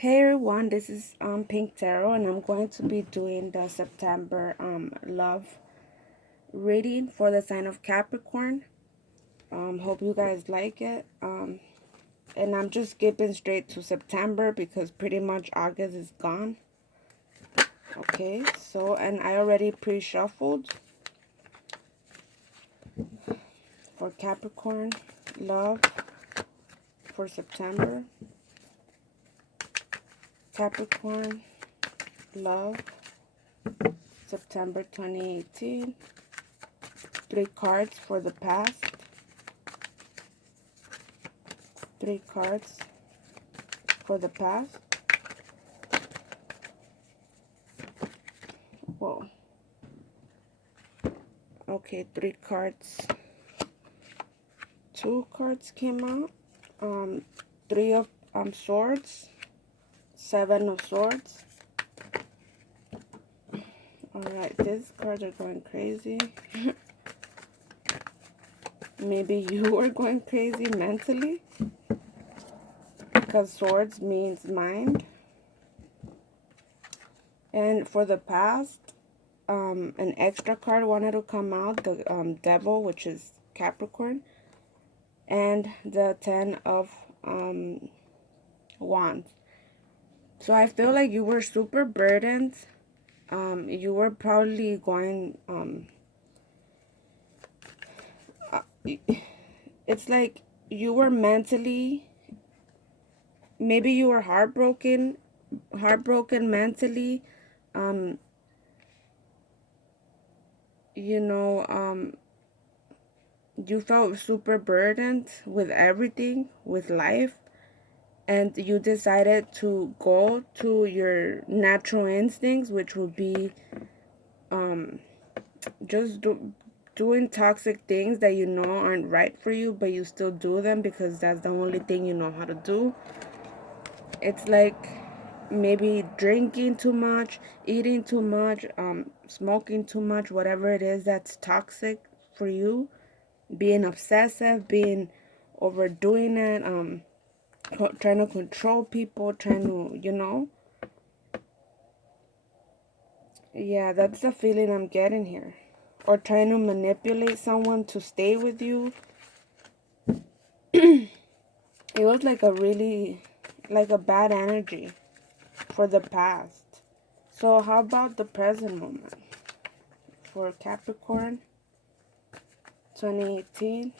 Hey everyone, this is Pink Tarot, and I'm going to be doing the September love reading for the sign of Capricorn. Hope you guys like it. And I'm just skipping straight to September because pretty much August is gone. Okay, so and I already pre-shuffled for Capricorn love for September. Capricorn love September 2018. 3 cards for the past. 3 cards for the past. Whoa. Okay, 3 cards. 2 cards came out. 3 of swords. 7 of swords. Alright, these cards are going crazy. Maybe you are going crazy mentally. Because swords means mind. And for the past, an extra card wanted to come out. The devil, which is Capricorn. And the 10 of wands. So I feel like you were super burdened. You were probably going, it's like you were mentally, maybe you were heartbroken mentally. You felt super burdened with everything, with life. And you decided to go to your natural instincts, which would be just doing toxic things that you know aren't right for you, but you still do them because that's the only thing you know how to do. It's like maybe drinking too much, eating too much, smoking too much, whatever it is that's toxic for you. Being obsessive, being overdoing it, trying to control people, trying to, yeah, that's the feeling I'm getting here. Or trying to manipulate someone to stay with you. It was like a bad energy for the past. So how about the present moment for Capricorn 2018?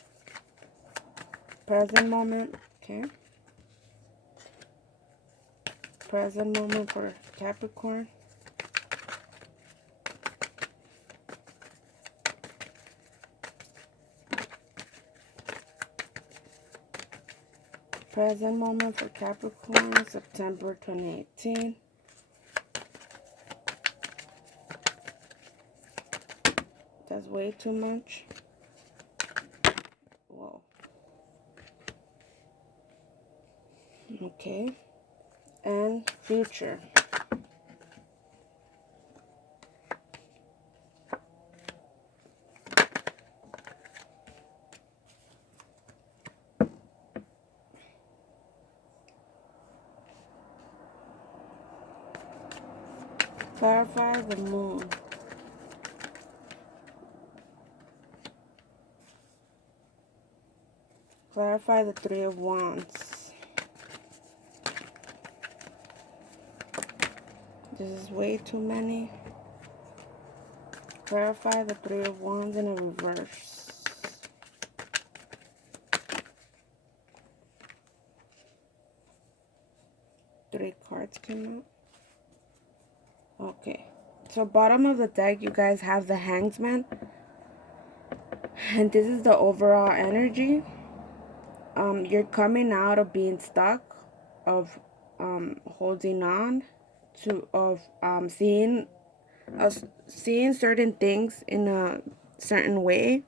Present moment, okay. Present moment for Capricorn. Present moment for Capricorn, September 2018. That's way too much. Whoa. Okay. And future. Clarify the moon. Clarify the 3 of wands. This is way too many. Clarify the 3 of wands in a reverse. Three cards came out. Okay. So bottom of the deck, you guys have the Hangman. And this is the overall energy. You're coming out of being stuck, of holding on to, of seeing certain things in a certain way.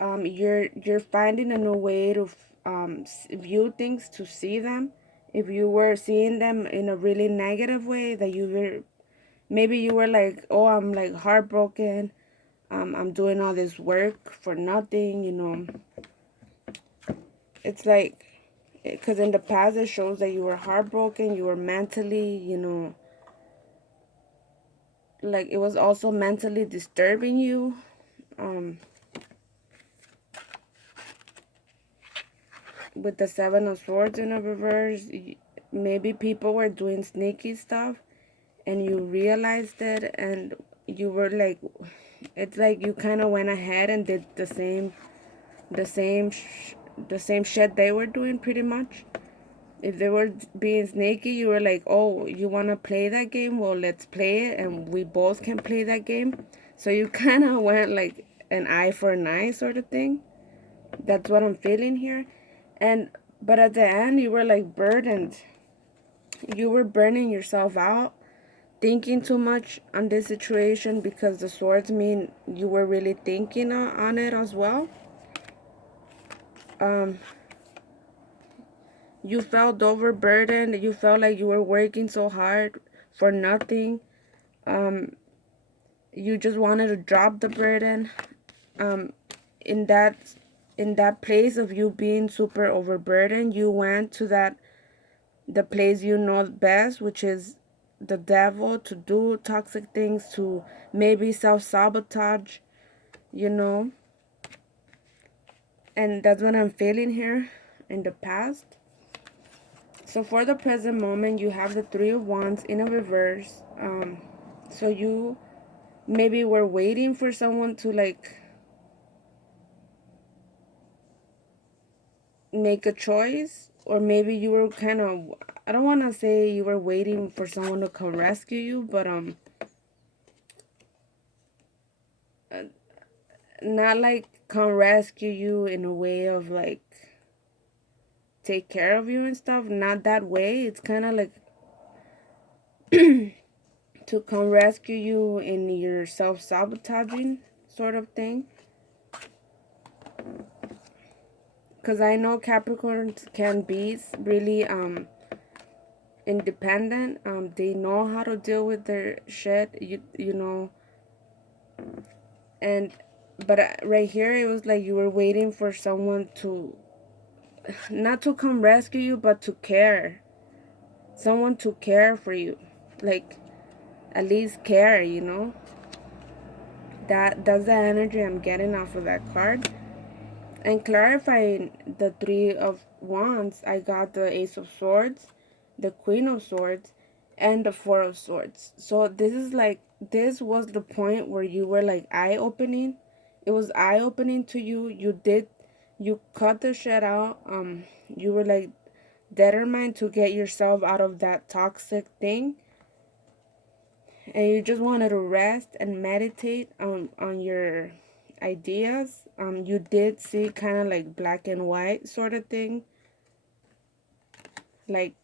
You're finding a new way to view things, to see them. If you were seeing them in a really negative way, that maybe you were like, oh, I'm like heartbroken. I'm doing all this work for nothing, It's like because in the past it shows that you were heartbroken, you were mentally, like it was also mentally disturbing you. With the Seven of Swords in a reverse, maybe people were doing sneaky stuff and you realized it, and you were like, it's like you kind of went ahead and did the same the same shit they were doing pretty much. If they were being sneaky, you were like, oh, you want to play that game? Well, let's play it and we both can play that game. So you kind of went like an eye for an eye sort of thing. That's what I'm feeling here. And but at the end you were like burdened. You were burning yourself out, thinking too much on this situation, because the swords mean you were really thinking on it as well. You felt overburdened. You felt like you were working so hard for nothing. You just wanted to drop the burden. In that place of you being super overburdened, you went to the place you know best, which is the devil, to do toxic things, to maybe self-sabotage, you know. And that's what I'm feeling here in the past. So for the present moment, you have the Three of Wands in a reverse. So you maybe were waiting for someone to like make a choice, or maybe you were kind of, I don't want to say you were waiting for someone to come rescue you, but not like come rescue you in a way of like take care of you and stuff, not that way. It's kind of like to come rescue you in your self-sabotaging sort of thing. Because I know Capricorns can be really independent. They know how to deal with their shit, you know. And but right here it was like you were waiting for someone to not to come rescue you, but to care. Someone to care for you, like at least care, you know. That's the energy I'm getting off of that card. And clarifying the Three of Wands, I got the Ace of Swords, the Queen of Swords, and the Four of Swords. So this is like, this was the point where you were like eye-opening. It was eye-opening to you. You cut the shit out. You were like determined to get yourself out of that toxic thing. And you just wanted to rest and meditate on your ideas. You did see kind of like black and white sort of thing, like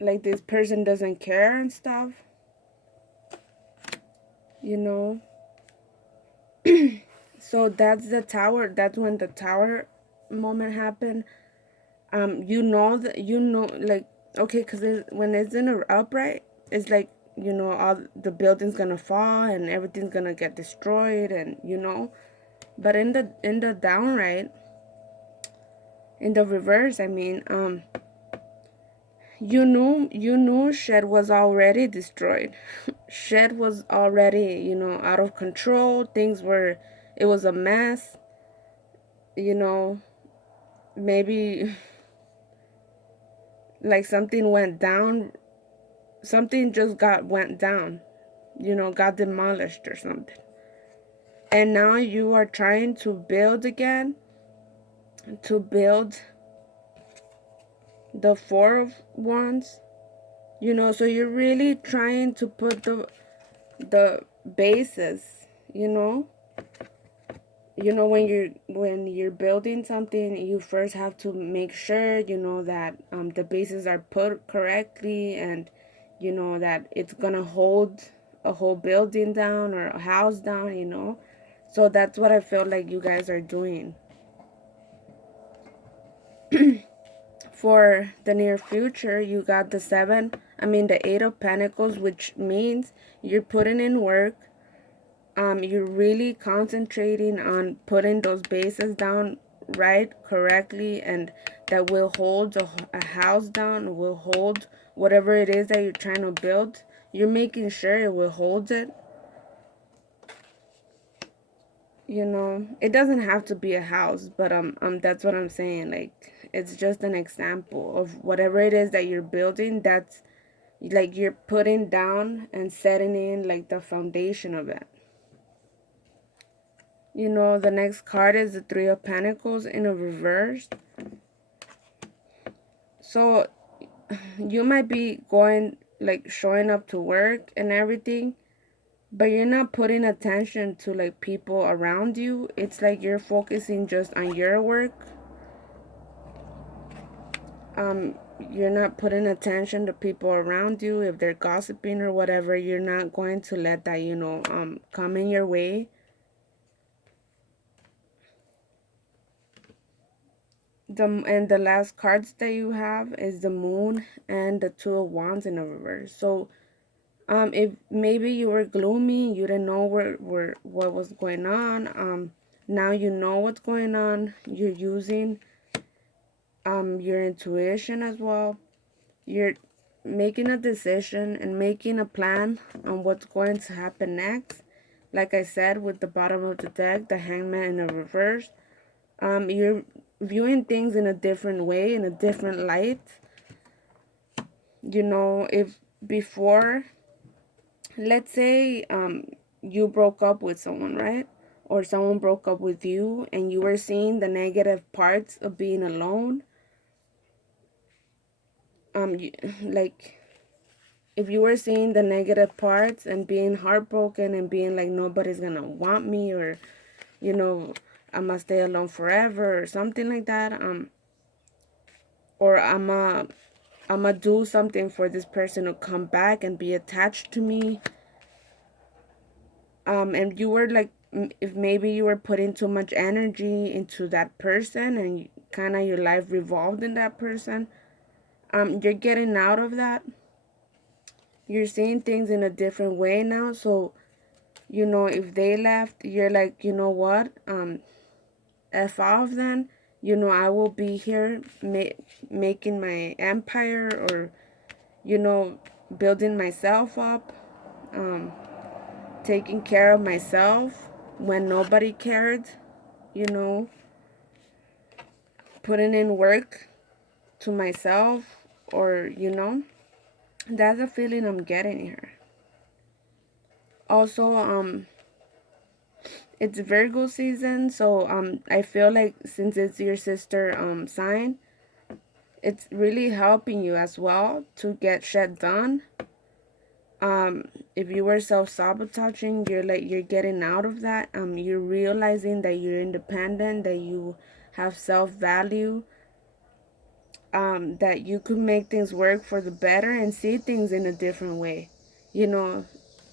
this person doesn't care and stuff, you know. So that's the Tower. That's when the Tower moment happened. You know that, you know, like, okay, because when it's in a upright, it's like, you know, all the building's gonna fall and everything's gonna get destroyed, and you know. But in the downright, in the reverse, I mean, you knew shit was already destroyed. Shit was already, you know, out of control. Things were, it was a mess, you know. Maybe like something went down, something just went down, you know, got demolished or something. And now you are trying to build again, to build the Four of Wands, you know. So you're really trying to put the basis, you know. You know, when you're building something, you first have to make sure, you know, that the bases are put correctly, and you know that it's gonna hold a whole building down or a house down, you know. So that's what I feel like you guys are doing. For the near future, you got the Eight of Pentacles, which means you're putting in work. You're really concentrating on putting those bases down right correctly, and that will hold a house down, will hold whatever it is that you're trying to build. You're making sure it will hold it. It doesn't have to be a house, but that's what I'm saying. Like, it's just an example of whatever it is that you're building. That's like you're putting down and setting in like the foundation of it. The next card is the Three of Pentacles in a reverse. So you might be going, like, showing up to work and everything, but you're not putting attention to like people around you. It's like you're focusing just on your work. You're not putting attention to people around you. If they're gossiping or whatever, you're not going to let that, come in your way. And the last cards that you have is the Moon and the Two of Wands in a reverse. So if maybe you were gloomy, you didn't know what was going on, now you know what's going on. You're using your intuition as well. You're making a decision and making a plan on what's going to happen next. Like I said, with the bottom of the deck, the Hangman in a reverse, you're viewing things in a different way, in a different light. If before, let's say you broke up with someone, right? Or someone broke up with you, and you were seeing the negative parts of being alone. Like, if you were seeing the negative parts and being heartbroken and being like, nobody's gonna want me, or I must stay alone forever, or something like that, or I'ma do something for this person to come back and be attached to me. And you were like, if maybe you were putting too much energy into that person, and kind of your life revolved in that person, you're getting out of that. You're seeing things in a different way now. So if they left, you're like, you know what, F off then. I will be here making my empire, or building myself up, taking care of myself when nobody cared, you know, putting in work to myself, or, that's the feeling I'm getting here. Also, it's Virgo season, so I feel like since it's your sister sign, it's really helping you as well to get shit done. If you were self-sabotaging, you're getting out of that. You're realizing that you're independent, that you have self-value, that you could make things work for the better and see things in a different way.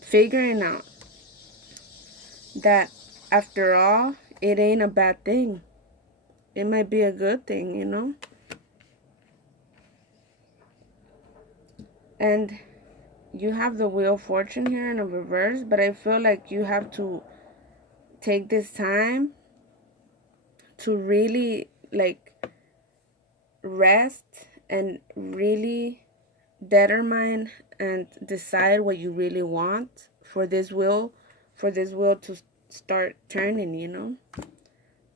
Figuring out that after all, it ain't a bad thing. It might be a good thing. And you have the Wheel of Fortune here in a reverse, but I feel like you have to take this time to really, like, rest and really determine and decide what you really want for this wheel to start turning.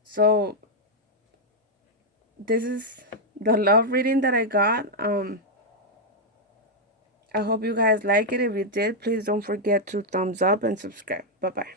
So this is the love reading that I got. I hope you guys like it. If you did, please don't forget to thumbs up and subscribe. Bye bye.